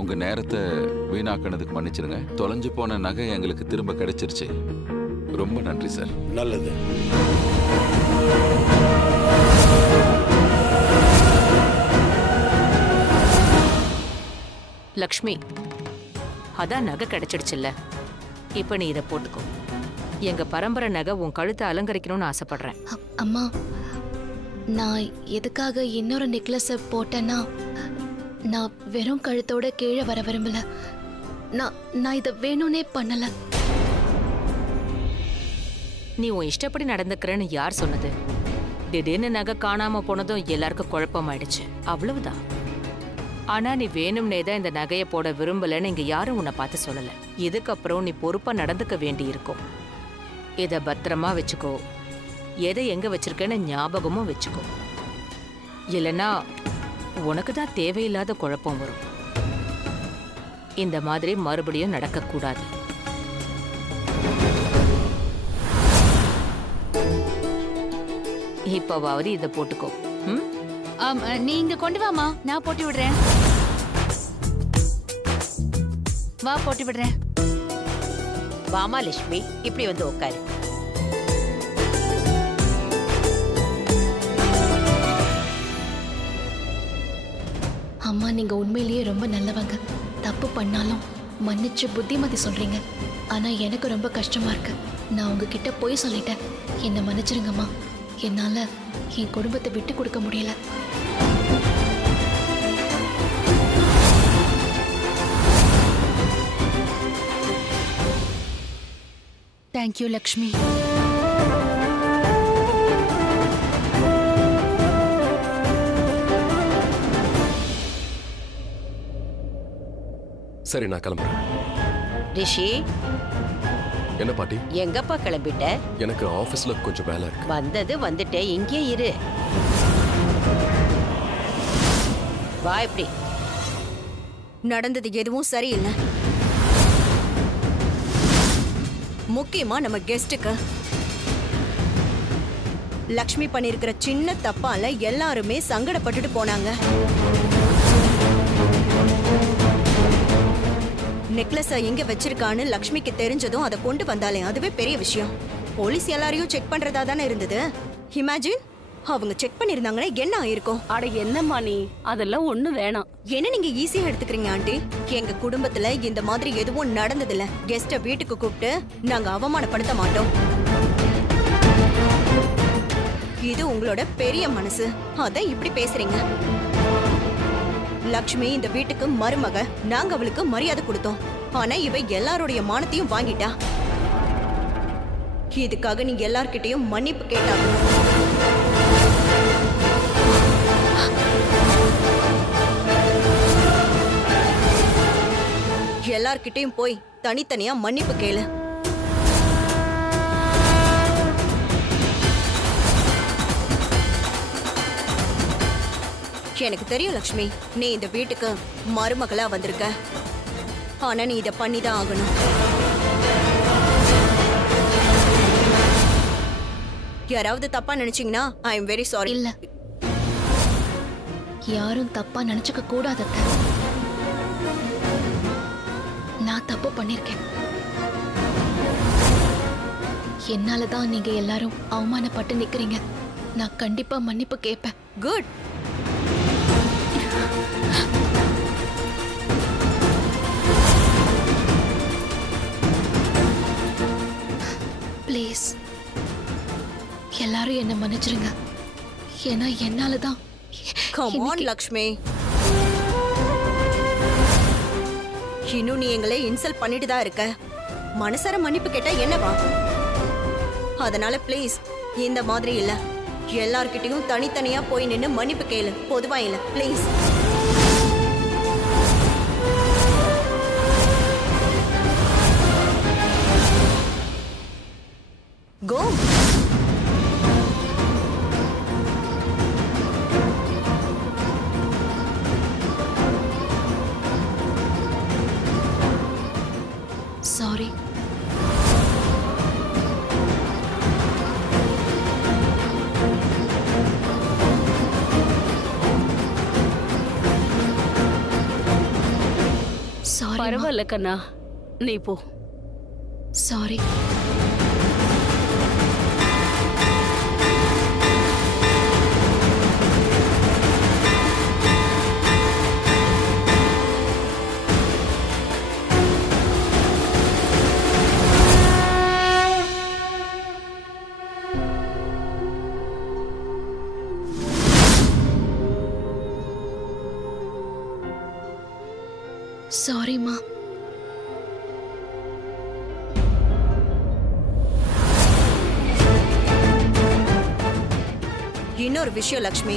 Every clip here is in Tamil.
உங்க நேரத்தை வீணாக்கினதுக்கு மன்னிச்சிருங்க. தொலைஞ்சு போன நகை எங்களுக்கு திரும்ப கிடைச்சிருச்சு. ரொம்ப நன்றி சார். நல்லது. லக்ஷ்மி, அதான் நகை கிடைச்சிடுச்சுல்ல, இப்ப நீ இதை போட்டுக்கோ. எங்க பரம்பரை நகை உன் கழுத்தை அலங்கரிக்கணும்னு ஆசைப்படுறேன். அம்மா, நான் எதுக்காக இன்னொரு நெக்லஸ் போட்டேன்னா, நான் வெறும் கழுத்தோட கீழே வர விரும்பல. நான் இதை வேணும்னே பண்ணல. நீ உன் இஷ்டப்படி நடந்துக்கிறேன்னு யார் சொன்னது? திடீர்னு நகை காணாம போனதும் எல்லாருக்கும் குழப்பமாயிடுச்சு, அவ்வளவுதான். ஆனா நீ வேணும்னே தான் இந்த நகையை போட விரும்பலன்னு இங்க யாரும் உன்னை பார்த்து சொல்லல. இதுக்கப்புறம் நீ பொறுப்பா நடந்துக்க வேண்டி இருக்கும். இத பத்திரமா வச்சுக்கோ. எதை எங்க வச்சிருக்கேன்னு ஞாபகமும் வச்சுக்கோ. இல்லைன்னா உனக்கு தான் தேவையில்லாத குழப்பம் வரும். இந்த மாதிரி மறுபடியும் நடக்கக்கூடாது. இப்பவாவது இதை போட்டுக்கோ. நீங்க கொண்டு வாமா, நான் போட்டு விடுறேன். வா, போட்டு விடுறேன். வாமா லட்சுமி, இப்படி வந்து உட்காரு. அம்மா, நீங்க உண்மையிலேயே ரொம்ப நல்லவங்க. தப்பு பண்ணாலும் மன்னிச்சு புத்திமதி சொல்றீங்க. ஆனா எனக்கு ரொம்ப கஷ்டமா இருக்கு. நான் உங்ககிட்ட போய் சொல்லிட்டேன். என்னை மன்னிச்சிருங்கம்மா. என்னால என் குடும்பத்தை விட்டு கொடுக்க முடியல. தேங்க்யூ லக்ஷ்மி. சரி, நான் கிளம்புறேன். ரிஷி, என்ன பாட்டி? எங்கப்பா கிளம்பிட்ட? எனக்கு ஆபீஸ்ல கொஞ்சம் வேலை இருக்கு. வந்தது வந்துட்டே, இங்கே இரு. வா. இப்படி நடந்தது எதுவும் சரியில்லை. முக்கியமா நம்ம கெஸ்டுக்கு லக்ஷ்மி பண்ணிருக்கிற சின்ன தப்பால எல்லாருமே சங்கடப்பட்டுட்டு போனாங்க. நெக்லஸ் எங்க வச்சிருக்கான்னு லக்ஷ்மிக்கு தெரிஞ்சதும் அதை கொண்டு வந்தாலே அதுவே பெரிய விஷயம். போலீஸ் எல்லாரையும் செக் பண்றதா தானே இருந்தது. இமேஜின், அவங்க செக் பண்ணிருந்தாங்கன்னா என்ன ஆயிருக்கும்? அட என்னம்மா நீ, அதெல்லாம் ஒண்ணு வேணாம். என்ன நீங்க ஈஸியா எடுத்துக்கிறீங்க ஆண்டி? எங்க குடும்பத்துல இந்த மாதிரி எதுவும் நடந்ததில்ல. கெஸ்ட வீட்டுக்கு கூப்பிட்டு நாங்க அவமானப்படுத்த மாட்டோம். இது உங்களோட பெரிய மனசு, அதான் இப்படி பேசுறீங்க. லக்ஷ்மி இந்த வீட்டுக்கு மருமக, நாங்க அவளுக்கு மரியாதை கொடுத்தோம். ஆனா இவ எல்லாருடைய மானத்தையும் வாங்கிட்டா. இதுக்காக நீங்க எல்லார்கிட்டயும் மன்னிப்பு கேட்டாங்க. எல்லார்கிட்டயும் போய் தனித்தனியா மன்னிப்பு கேளு. எனக்கு தெரியும் லக்ஷ்மி, நீ இந்த வீட்டுக்கு மருமகளா வந்திருக்க. ஆனா நீ இத பண்ணிதான் ஆகணும். யாராவது தப்பா நினைச்சீங்கன்னா ஐ எம் வெரி சாரி. இல்ல, யாரும் தப்பா நினைச்சுக்க கூடாது. நான் தப்பு பண்ணிருக்கேன். என்னாலதான் நீங்க எல்லாரும் அவமானப்பட்டு நிக்கிறீங்க. நான் கண்டிப்பா மன்னிப்பு கேட்பேன். குட். ப்ளீஸ் எல்லாரும் என்ன மன்னிச்சிருங்க. ஏன்னா என்னாலதான். கம் ஆன் லக்ஷ்மி, இன்னும் நீ எங்களை இன்சல்ட் பண்ணிட்டு தான் இருக்க. மனசார மன்னிப்பு கேட்டா என்னவா? அதனால ப்ளீஸ் இந்த மாதிரி இல்ல. எல்லார்கிட்டயும் தனித்தனியா போய் நின்னு மன்னிப்பு கேளு. பொதுவா இல்ல, ப்ளீஸ். கோ. சாரி. சாரி பரவாயில்ல கண்ணா, நீ போ. சாரி. சாரிம்மா. இன்னொரு விஷயம் லக்ஷ்மி,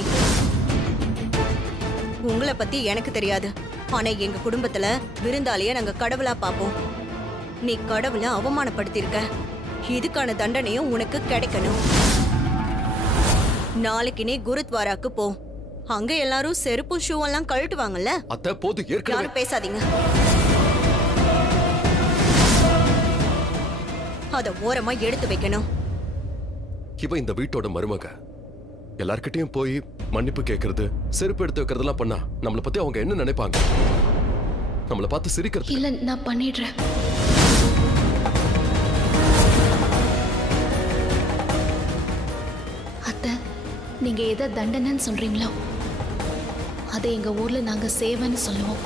உங்களை பத்தி எனக்கு தெரியாது. ஆனா எங்க குடும்பத்துல விருந்தாளிய நாங்க கடவுளா பாப்போம். நீ கடவுளை அவமானப்படுத்திருக்க. இதுக்கான தண்டனையும் உனக்கு கிடைக்கணும். நாளைக்கு நீ குருத்வாராக்கு போ. அங்க எல்லாரும் செருப்பும் ஷூ எல்லாம் கழட்டுவாங்கல்ல. அத்தை போது, ஏற்கனவே யாரும் பேசாதீங்க. அத ஓரமா எடுத்து வைக்கணும். இவ இந்த வீட்டோட மருமக. எல்லார்கிட்டயும் போய் மன்னிப்பு கேட்கறது, செருப்பு எடுத்து வைக்கிறதெல்லாம் பண்ணா நம்மளை பத்தி அவங்க என்ன நினைப்பாங்க? நம்மளை பார்த்து சிரிக்கிறது. இல்ல, நான் பண்ணிடுறேன். அத்தை, நீங்க எதை தண்டனைன்னு சொல்றீங்களோ அதை எங்க ஊர்ல நாங்க சேவைன்னு சொல்லுவோம்.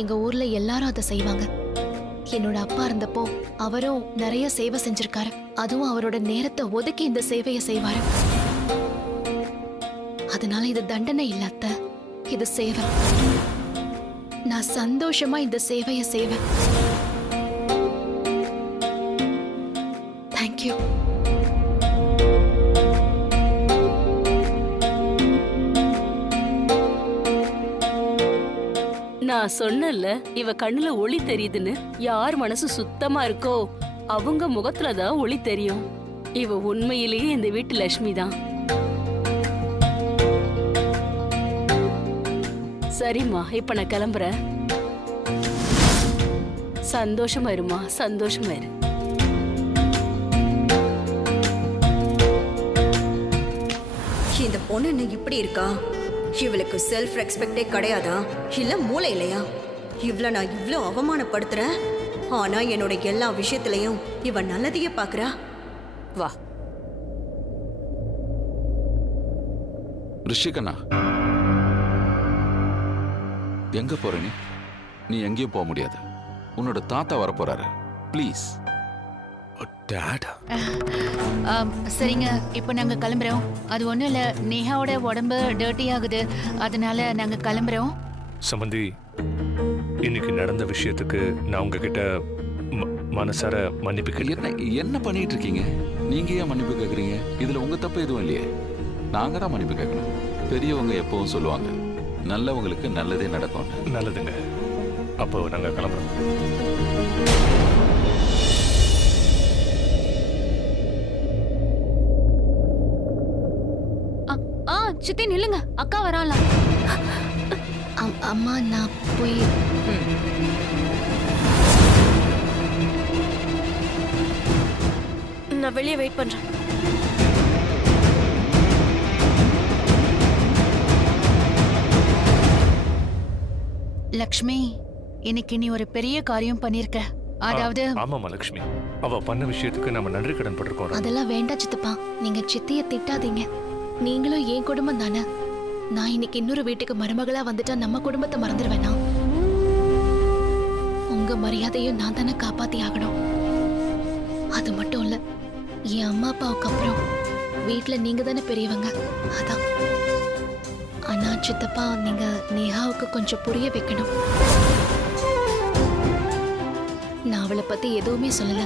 எங்க ஊர்ல எல்லாரும் அதை செய்வாங்க. என்னோட அப்பா இருந்தப்போ அவரும் நிறைய சேவை செஞ்சிருக்காரு. அதுவும் அவரோட நேரத்தை ஒதுக்கி இந்த சேவையை செய்வாரு. அதனால இது தண்டனை இல்ல அத்தை, இது சேவை. நான் சந்தோஷமா இந்த சேவையை செய்வேன். தேங்க்யூ. நான் சொன்னேன்ல, இவ கண்ணுல ஒளி தெரியுதுன்னு. யார் மனசு சுத்தமா இருக்கோ அவங்க முகத்துல தான் ஒளி தெரியும். இவ உண்மையிலேயே இந்த வீட்டு லட்சுமி தான். சரிம்மா, இப்ப நான் கிளம்புறேன். சந்தோஷமா இருமா, சந்தோஷமா இரு. இந்த பொண்ணு என்ன இப்படி இருக்கா? இவளுக்கு செல்ஃப் ரெஸ்பெக்டே கிடையாதா? இல்ல மூளை இல்லையா? இவ்ள நான் இவ்ளோ அவமானப்படுத்துறேன். ஆனா என்னோட எல்லா விஷயத்திலையும் இவ நல்லதையே பாக்குறா. வா. ரிஷிகண்ணா, எங்க போற நீ? நீ எங்கேயும் போக முடியாது. உன்னோட தாத்தா வரப்போறாரு. ப்ளீஸ். டாட், சரிங்க, இப்போ நாங்க கிளம்புறோம். அது ஒண்ணும் இல்ல, நேஹாவோட உடம்பு டர்ட்டி ஆகுது, அதனால நாங்க கிளம்புறோம். சம்பந்தி, இன்னைக்கு நடந்த விஷயத்துக்கு நான் உங்ககிட்ட மனசார மன்னிப்பு கேட்கிறேன். என்ன பண்ணிட்டு இருக்கீங்க? நீங்க ஏன் மன்னிப்பு கேட்குறீங்க? இதுல உங்க தப்பு எதுவும் இல்லையே. நாங்க தான் மன்னிப்பு கேட்கணும். பெரியவங்க எப்பவும் சொல்லுவாங்க, நல்லவங்களுக்கு நல்லதே நடக்கும். நல்லதுங்க. அப்போ நாங்க கிளம்புறோம். சித்தி நில்லுங்க, அக்கா வராலாம். அம்மா, நான் போய் நான் வெளியே வெயிட் பண்றேன். லக்ஷ்மி, இன்னைக்கு நீ ஒரு பெரிய காரியம் பண்ணிருக்க. அதாவது ஆமாமா லட்சுமி, அவ பண்ண விஷயத்துக்கு நம்ம நன்றி கடன் பட்டிருக்கோம். அதெல்லாம் வேண்டாம் சித்தப்பா. நீங்க சித்திய திட்டாதீங்க. நீங்களும் என் குடும்பம் தானே. நான் இன்னைக்கு இன்னொரு வீட்டுக்கு மருமகளா வந்துட்டா நம்ம குடும்பத்தை மறந்துடுவேனா? உங்க மரியாதையும் நான் தானே காப்பாத்தி ஆகணும். அது மட்டும் இல்ல, என் அம்மா அப்பாவுக்கு அப்புறம் வீட்டுல நீங்க தானே பெரியவங்க. அதான். ஆனா சித்தப்பா, நீங்க நேஹாவுக்கு கொஞ்சம் புரிய வைக்கணும். நான் அவளை பத்தி எதுவுமே சொல்லல.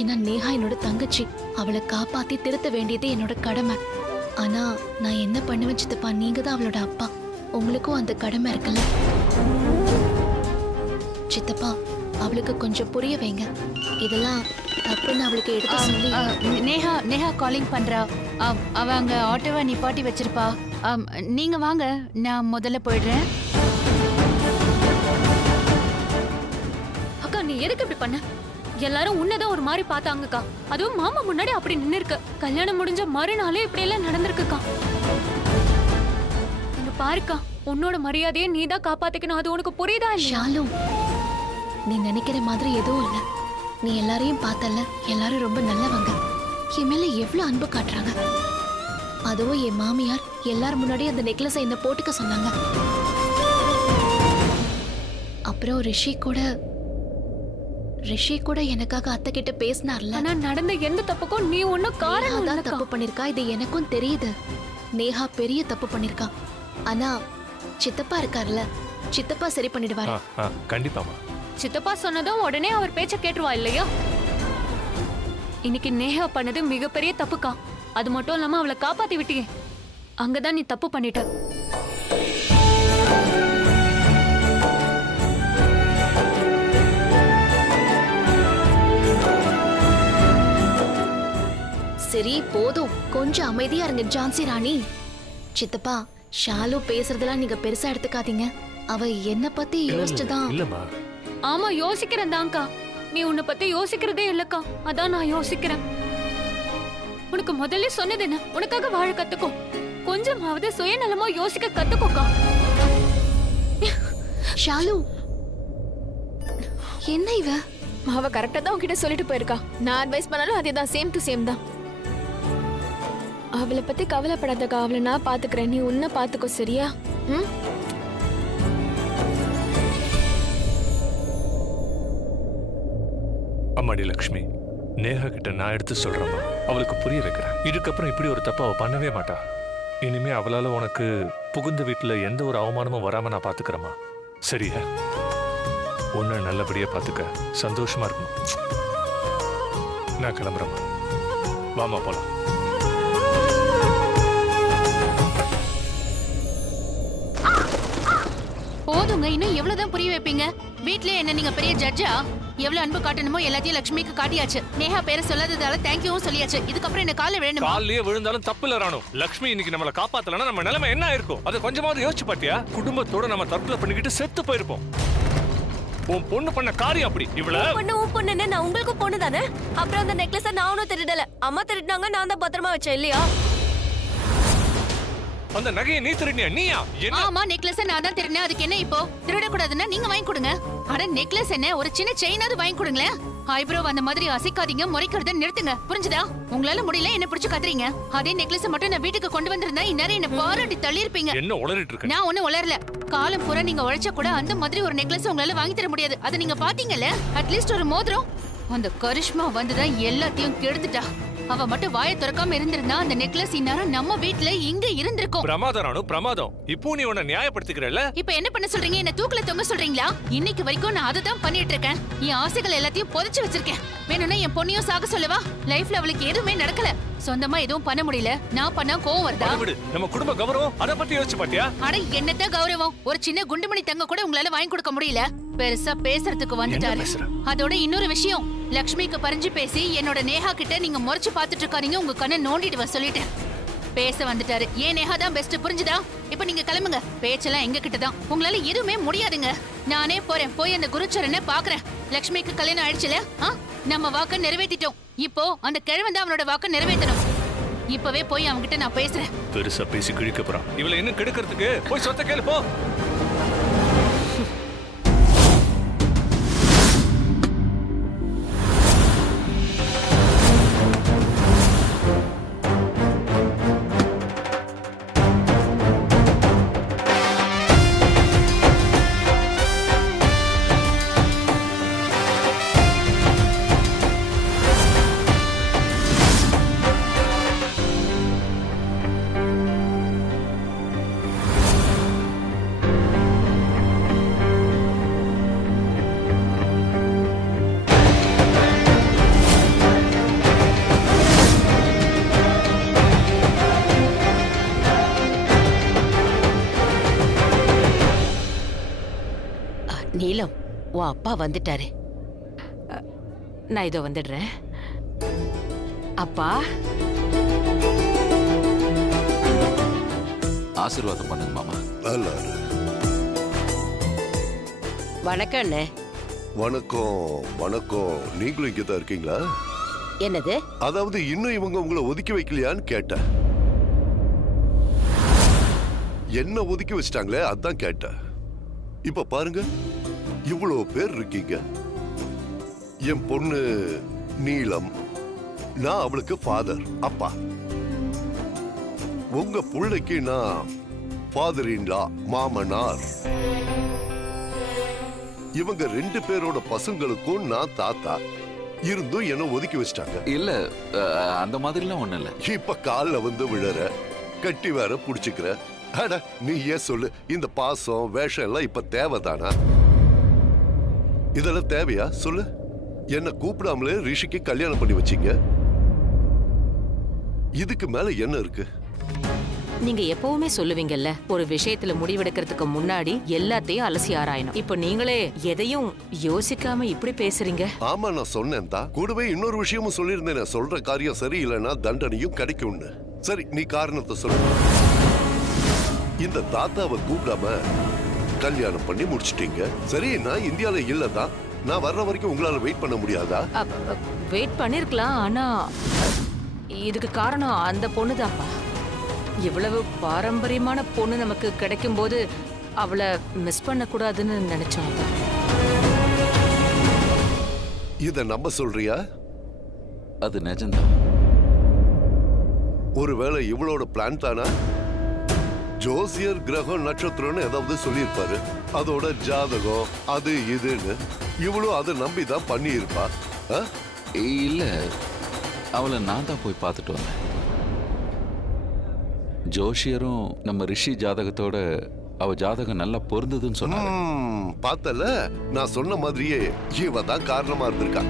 ஏன்னா நேஹா என்னோட தங்கச்சி. அவளை காப்பாத்தி திருத்த வேண்டியது என்னோட கடமை. ஆனா நான் என்ன பண்ணுவேன் சித்தப்பா? நீங்க தான் அவளோட அப்பா. உங்களுக்கும் அந்த கடமை இருக்குல்ல சித்தப்பா. அவளுக்கு கொஞ்சம் புரிய வைங்க. இதெல்லாம் தப்புன்னு அவளுக்கு எடுத்து சொல்லி. நேஹா காலிங் பண்றா. அவ அங்க ஆட்டோவை நிப்பாட்டி வச்சிருப்பா. நீங்க வாங்க, நான் முதல்ல போயிடுறேன். அக்கா, நீ எதுக்கு இப்படி பண்ண? எல்லாரும் உன்னதான் ஒரு மாதிரி பார்த்தாங்கக்கா. அதுவும் மாமா முன்னாடி அப்படி நின்னு இருக்க. கல்யாணம் முடிஞ்ச மறுநாளே இப்படி எல்லாம் நடந்திருக்குக்கா. இந்த பாருக்கா, உன்னோட மரியாதையை நீ தான் காப்பாத்திக்கணும். அது உனக்கு புரியுதா இல்லையா? ஷாலு, நீ நினைக்கிற மாதிரி எதுவும் இல்ல. நீ எல்லாரையும் பார்த்தல, எல்லாரும் ரொம்ப நல்லவங்க. என் மேல எவ்வளவு அன்பு காட்டுறாங்க. அதுவும் என் மாமியார் எல்லார் முன்னாடி அந்த நெக்லஸை என்ன போட்டுக்க சொன்னாங்க. அப்புறம் ரிஷி கூட எனக்காக அத்தை கிட்ட பேசினார்ல. ஆனா நடந்த எந்த தப்புக்கும் நீ ஒன்னும் காரணம் தான் இல்லக்கா. தப்பு பண்ணிருக்கா, இது எனக்கும் தெரியுது. நேஹா பெரிய தப்பு பண்ணிருக்கா. ஆனா சித்தப்பா இருக்கார்ல, சித்தப்பா சரி பண்ணிடுவாரு. கண்டிப்பாமா. சித்தப்பா சொன்னதும் உடனே அவர் பேச்ச கேட்டுருவா இல்லையா? இன்னைக்கு நேஹா பண்ணது மிகப்பெரிய தப்புக்கா. அது மட்டும் இல்லாம அவளை காப்பாத்தி விட்டியே, அங்கதான் நீ தப்பு பண்ணிட்ட. சரி போதும், கொஞ்சம் அமைதியா இருங்க ஜான்சி ராணி. சித்தப்பா, ஷாலு பேசுறதெல்லாம் நீங்க பெருசா எடுத்துக்காதீங்க. அவ என்ன பத்தி யோசிச்சுதான். இல்லம்மா. ஆமா, யோசிக்கிறேன் தான்க்கா. நீ உன்னை பத்தி யோசிக்கிறதே இல்லக்கா. அதான் நான் யோசிக்கிறேன். உனக்கு முதல்ல சொன்னது என்ன? உனக்காக வாழ கத்துக்கோ. கொஞ்சமாவது சுயநலமா யோசிக்க கத்துக்கோக்கா. ஷாலு, என்ன இவ? அவ கரெக்டா தான் உன்கிட்ட சொல்லிட்டு போயிருக்கா. நான் அட்வைஸ் பண்ணாலும் அதேதான், சேம் டு சேம் தான். அவளை பத்தி கவலைப்படாதக்கா, அவளை நான் பாத்துக்கிறேன். நீ உன்னை பாத்துக்கோ, சரியா? ம். அம்மாடி லக்ஷ்மி, நேஹா கிட்ட நான் எடுத்து சொல்றேம்மா. அவளுக்கு புரிய வைக்கிறேன். இதுக்கப்புறம் இப்படி ஒரு தப்பு அவ பண்ணவே மாட்டா. இனிமே அவளால உனக்கு புகுந்த வீட்டுல எந்த ஒரு அவமானமும் வராம நான் பாத்துக்கிறேம்மா. சரியா? உன்னை நல்லபடியா பாத்துக்க, சந்தோஷமா இருக்கணும். நான் கிளம்புறேம்மா. வாமா போலாம். போதுங்க, இன்னும் எவ்வளவுதான் புரிய வைப்பீங்க? வீட்ல என்ன நீங்க பெரிய ஜட்ஜா? எவ்வளவு அன்பு காட்டணுமோ எல்லாத்தையும் லட்சுமிக்கு காட்டியாச்சு. நேஹா பேரை சொல்லாததால தேங்க்யூவும் சொல்லியாச்சு. இதுக்கப்புறம் என்ன காலைல விழணுமா? காலையே விழுந்தாலும் தப்பு இல்ல ராணு. லக்ஷ்மி இன்னைக்கு நம்மள காப்பாத்தலன்னா நம்ம நிலைமை என்ன ஆயிருக்கும்? அதை கொஞ்சமாவது யோசிச்சு பாத்தியா? குடும்பத்தோட நம்ம தற்கொலை பண்ணிக்கிட்டு செத்து போயிருப்போம். உன் பொண்ணு பண்ண காரியம் அப்படி. உன் பொண்ணுன்னு நான் உங்களுக்கு பொண்ணு தானே. அப்புறம் அந்த நெக்லஸ நானும் திருடல, அம்மா திருடினாங்க, நான் தான் பத்திரமா வச்சேன் இல்லையா? அந்த நகையை நீ திருடினியா? நீயா? ஆமா, நெக்லஸ் நான் தான் திருடினேன். அதுக்கு என்ன இப்போ? திருட கூடாதுன்னா நீங்க வாங்கி கொடுங்க. அட நெக்லஸ் என்ன, ஒரு சின்ன செயினாவது வாங்கி கொடுங்களேன். ஐப்ரோ அந்த மாதிரி அசைக்காதீங்க, முறைக்கிறத நிறுத்துங்க. புரிஞ்சுதா? உங்களால முடியல, என்ன பிடிச்சு கத்துறீங்க. அதே நெக்லஸ் மட்டும் நான் வீட்டுக்கு கொண்டு வந்திருந்தா இந்நேரம் என்ன பாராட்டி தள்ளி இருப்பீங்க. என்ன உளறிட்டு இருக்க? நான் ஒண்ணு உளரல. காலம் பூரா நீங்க உழைச்சா கூட அந்த மாதிரி ஒரு நெக்லஸ் உங்களால வாங்கி தர முடியாது. அதை நீங்க பாத்தீங்கல்ல? அட்லீஸ்ட் ஒரு மோதிரம். அந்த கரிஷ்மா வந்துதான் எல்லாத்தையும் கெடுத்துட்டா. அவ மட்டும் வாயை திறக்காம இருந்திருந்தா அந்த நெக்லஸ் இந்நேரம் நம்ம வீட்ல இங்க இருந்திருக்கும். பிரமாதம் ராணு, பிரமாதம். இப்போ நீ உன்னை நியாயப்படுத்திக்கிறல்ல? இப்ப என்ன பண்ண சொல்றீங்க? என்ன தூக்குல தொங்க சொல்றீங்களா? இன்னைக்கு வரைக்கும் நான் அதை தான் பண்ணிட்டு இருக்கேன். என் ஆசைகள் எல்லாத்தையும் புதைச்சு வச்சிருக்கேன். வேணும்னா என் பொண்ணையும் சாக சொல்லவா? லைஃப்ல அவளுக்கு எதுவுமே நடக்கல. சொந்தமா எதுவும் பண்ண முடியல. நான் பண்ணா கோவம் வருதா? நம்ம குடும்ப கௌரவம் அத பத்தி யோசிச்சு பாத்தியா? அட என்னத்த கௌரவம்? ஒரு சின்ன குண்டுமணி தங்க கூட உங்களால வாங்கி கொடுக்க முடியல. பெருசா பேசுறதுக்கு வந்துட்டாரு. அதோட இன்னொரு விஷயம், லக்ஷ்மிக்கு பறிஞ்சு பேசி என்னோட நேஹா கிட்ட நீங்க முறைச்சு பாத்துட்டு இருக்காதீங்க. உங்க கண்ணை நோண்டிடுவ சொல்லிட்டேன். பேச வந்துட்டாரு. ஏன் நேஹா தான் பெஸ்ட், புரிஞ்சுதா? இப்ப நீங்க கிளம்புங்க. பேச்செல்லாம் எங்க கிட்ட தான். உங்களால எதுவுமே முடியாதுங்க. நானே போறேன். போய் அந்த குருச்சரனை பாக்குறேன். லக்ஷ்மிக்கு கல்யாணம் ஆயிடுச்சுல, நம்ம வாக்க நிறைவேற்றிட்டோம். இப்போ அந்த கிழவன் தான் அவனோட வாக்க நிறைவேற்றணும். இப்பவே போய் அவன்கிட்ட நான் பேசுறேன். பெருசா பேசி கிழிக்க போறான். இவளை இன்னும் கெடுக்கிறதுக்கு போய் சொத்த கேளு போ. நீலம், உன் அப்பா வந்துட்டாரு. நான் இதோ வந்துடுறேன். அப்பா, ஆசீர்வாதம் பண்ணுங்க மாமா. வணக்கம் அண்ணே. வணக்கம். வணக்கம். நீங்களும் இங்கதான் இருக்கீங்களா? என்னது? அதாவது இன்னும் இவங்க உங்களை ஒதுக்கி வைக்கலையான்னு கேட்டேன். என்ன ஒதுக்கி வச்சிட்டாங்களே அதான் கேட்டேன். இப்ப பாருங்க, இவ்வளவு பேர் இருக்கீங்க. என் பொண்ணு நீலம், நான் அவளுக்கு ஃபாதர், அப்பா. உங்க பிள்ளைக்கு நான் ஃபாதர் இன்லா, மாமனார். இவங்க 2 பேரோட பசங்களுக்கும் நான் தாத்தா. இருந்தும் என்ன ஒதுக்கி வச்சிட்டாங்க. இல்ல அந்த மாதிரிலாம் ஒண்ணும் இல்ல. இப்ப கால்ல வந்து விழற, கட்டி வேற புடிச்சுக்கிற. அட நீ ஏன் சொல்லு, இந்த பாசம் வேஷம் எல்லாம் இப்ப தேவைதானா? இதெல்லாம் தேவையா சொல்லு? என்ன கூப்பிடாமலே ரிஷிக்கு கல்யாணம் பண்ணி வச்சீங்க. இதுக்கு மேல என்ன இருக்கு? நீங்க எப்பவுமே சொல்லுவீங்கல்ல, ஒரு விஷயத்துல முடிவெடுக்கிறதுக்கு முன்னாடி எல்லாத்தையும் அலசி ஆராயணும். இப்ப நீங்களே எதையும் யோசிக்காம இப்படி பேசுறீங்க. ஆமா, நான் சொன்னேன் தான். கூடவே இன்னொரு விஷயமும் சொல்லியிருந்தேன். சொல்ற காரியம் சரியில்லைன்னா தண்டனையும் கிடைக்கும்னு. சரி, நீ காரணத்தை சொல்லு. இந்த தாத்தாவை கூப்பிடாம கல்யாணம் பண்ணி முடிச்சிட்டீங்க. சரி, நான் இந்தியால இல்லதான். நான் வர்ற வரைக்கும் உங்களால வெயிட் பண்ண முடியாதா? வெயிட் பண்ணிருக்கலாம், ஆனா இதுக்கு காரணம் அந்த பொண்ணுதான்ப்பா. இவ்வளவு பாரம்பரியமான பொண்ணு நமக்கு கிடைக்கும் போது அவளை மிஸ் பண்ண கூடாதுன்னு நினைச்சோம். இத நம்ப சொல்றியா? அது நிஜம்தான். ஒருவேளை இவளோட பிளான் தானா? ஜோசியர் கிரகம் நட்சத்திரம்னு ஏதாவது சொல்லியிருப்பாரு. அதோட ஜாதகம் அது இதுன்னு இவளும் அதை நம்பிதான் பண்ணி இருப்பா. இல்ல, அவளை நான் தான் போய் பார்த்துட்டு வந்தேன். ஜோஷியரும் நம்ம ரிஷி ஜாதகத்தோட அவ ஜாதகம் நல்லா பொருந்ததுன்னு சொன்னாங்க. பார்த்தல, நான் சொன்ன மாதிரியே இவ தான் காரணமா இருந்திருக்கா.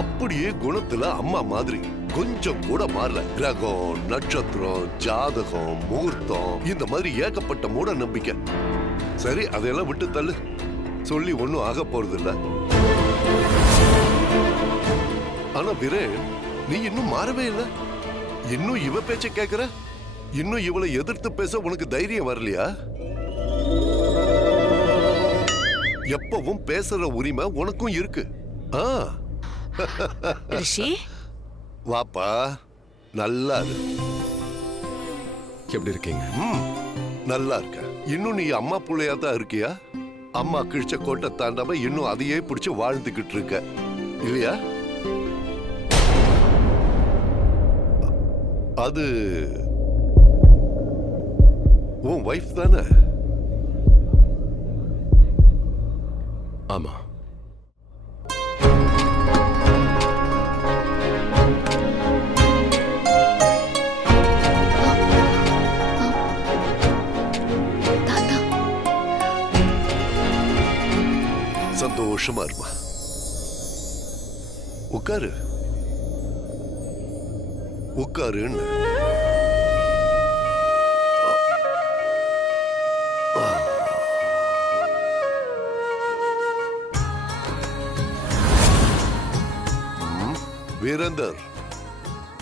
அப்படியே குணத்துல அம்மா மாதிரி கொஞ்சம் கூட மாறல. கிரகம் நட்சத்திரம் ஜாதகம் முகூர்த்தம் இந்த மாதிரி ஏகப்பட்ட மூட நம்பிக்கை. சரி, அதையெல்லாம் விட்டு தள்ளு. சொல்லி ஒன்னும் ஆக போறது இல்ல. ஆனா வீரேன், நீ இன்னும் மாறவே இல்லை. இன்னும் இவ பேச்ச கேக்குற. இன்னும் இவளை எதிர்த்து பேச உனக்கு தைரியம் வரலையா? எப்பவும் பேசுற உரிமை உனக்கும் இருக்கு. ரிஷி, வாப்பா, நல்லா இரு. எப்படி இருக்கீங்க? நல்லா இருக்க. இன்னும் நீ அம்மா பிள்ளையா தான் இருக்கியா? அம்மா கிழிச்ச கோட்டை தாண்டாம இன்னும் அதையே பிடிச்சு வாழ்ந்துகிட்டு இருக்க இல்லையா? அது உன் வைஃப் தானே? ஆமா. சந்தோஷமா இருமா. உட்காரு உட்காருன்னு. வீரேந்தர்,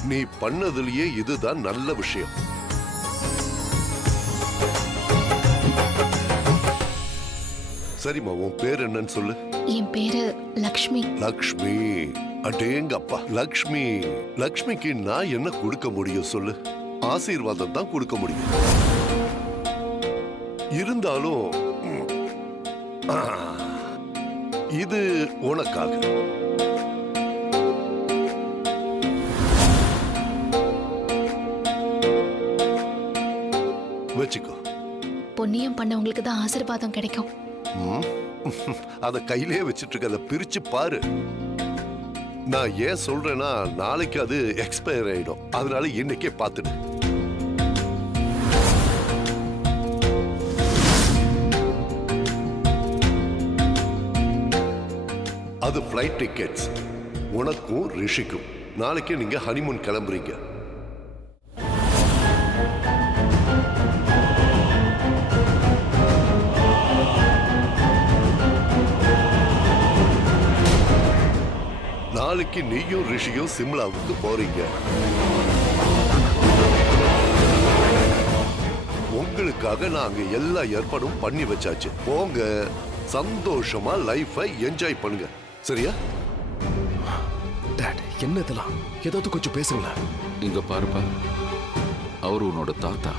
நீ பண்ணதுலயே இதுதான் நல்ல விஷயம். சரிம்மா, உன் பேர் என்னன்னு சொல்லு. என் பேரு லக்ஷ்மி. லக்ஷ்மி, அடேங்கப்பா. லக்ஷ்மி, லக்ஷ்மிக்கு நான் என்ன கொடுக்க முடியும் சொல்லு? ஆசீர்வாதம் தான் கொடுக்க முடியும். இருந்தாலும் இது உனக்காக. வச்சுக்கோ. புண்ணியம் பண்ணவங்களுக்கு தான் ஆசீர்வாதம் கிடைக்கும். அத கையிலே வச்சிட்டு இருக்க, அதை பிரிச்சு பாரு. நான் ஏன் சொல்றேன்னா, நாளைக்கு அது எக்ஸ்பயர் ஆயிடும். அதனால இன்னைக்கே பார்த்துடு. அது ஃப்ளைட் டிக்கெட்ஸ் உனக்கும் ரிஷிக்கும். நாளைக்கு நீங்க ஹனிமூன் கிளம்புறீங்க. நாளைக்கு நீயும் ரிஷியும் சிம்லாவுக்கு போறீங்க. உங்களுக்காக நாங்க எல்லா ஏற்பாடும் பண்ணி வச்சாச்சு. போங்க, சந்தோஷமா லைஃபை என்ஜாய் பண்ணுங்க. சரியா? டாட், என்ன இதெல்லாம்? ஏதாவது கொஞ்சம் பேசுங்களேன். இங்க பாருப்பா, அவரு உன்னோட தாத்தா.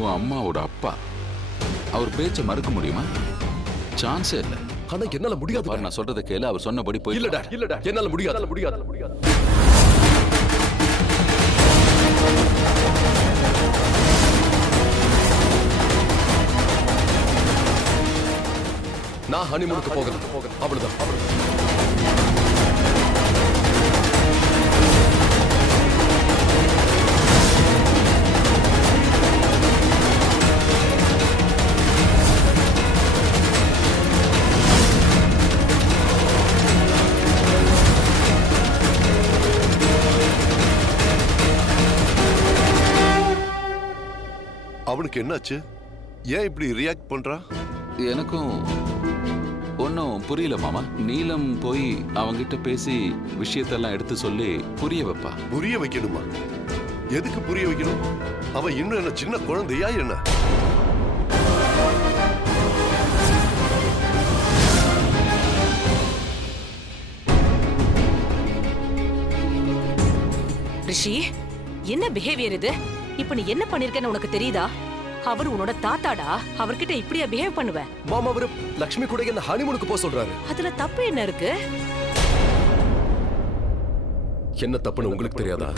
உன் அம்மாவோட அப்பா. அவர் பேச்ச மறுக்க முடியுமா? சான்ஸே இல்ல. ஆனா என்னால முடியாது. பாரு, நான் சொல்றதை கேளு. அவர் சொன்னபடி போய். இல்லடா இல்லடா, என்னால முடியாது. நான் ஹனிமூனுக்கு போகல. அவ்வளவுதான். அவனுக்கு என்னாச்சு? ஏன் இப்படி ரியாக்ட் பண்றான்? எனக்கும் ஒன்னும் புரியல மாமா. நீலம் போய் அவங்கிட்ட பேசி விஷயத்தெல்லாம் எடுத்து சொல்லி புரிய வைப்பா. புரிய வைக்கணுமா? எதுக்கு புரிய வைக்கணும்? அவன் இன்னும் என்ன சின்ன குழந்தையா என்ன? ரிஷி, என்ன பிஹேவியர் இது? இப்ப நீ என்ன பண்ணிருக்கன்னு உனக்கு தெரியுதா? அவர் உன்னோட தாத்தாடா. அவர்கிட்ட இப்படியா பிஹேவ் பண்ணுவ? மாமா அவரு லக்ஷ்மி கூட என்ன ஹனிமூனுக்கு போக சொல்றாரு. அதுல தப்பு என்ன இருக்கு? என்ன தப்புன்னு உங்களுக்கு தெரியாதா?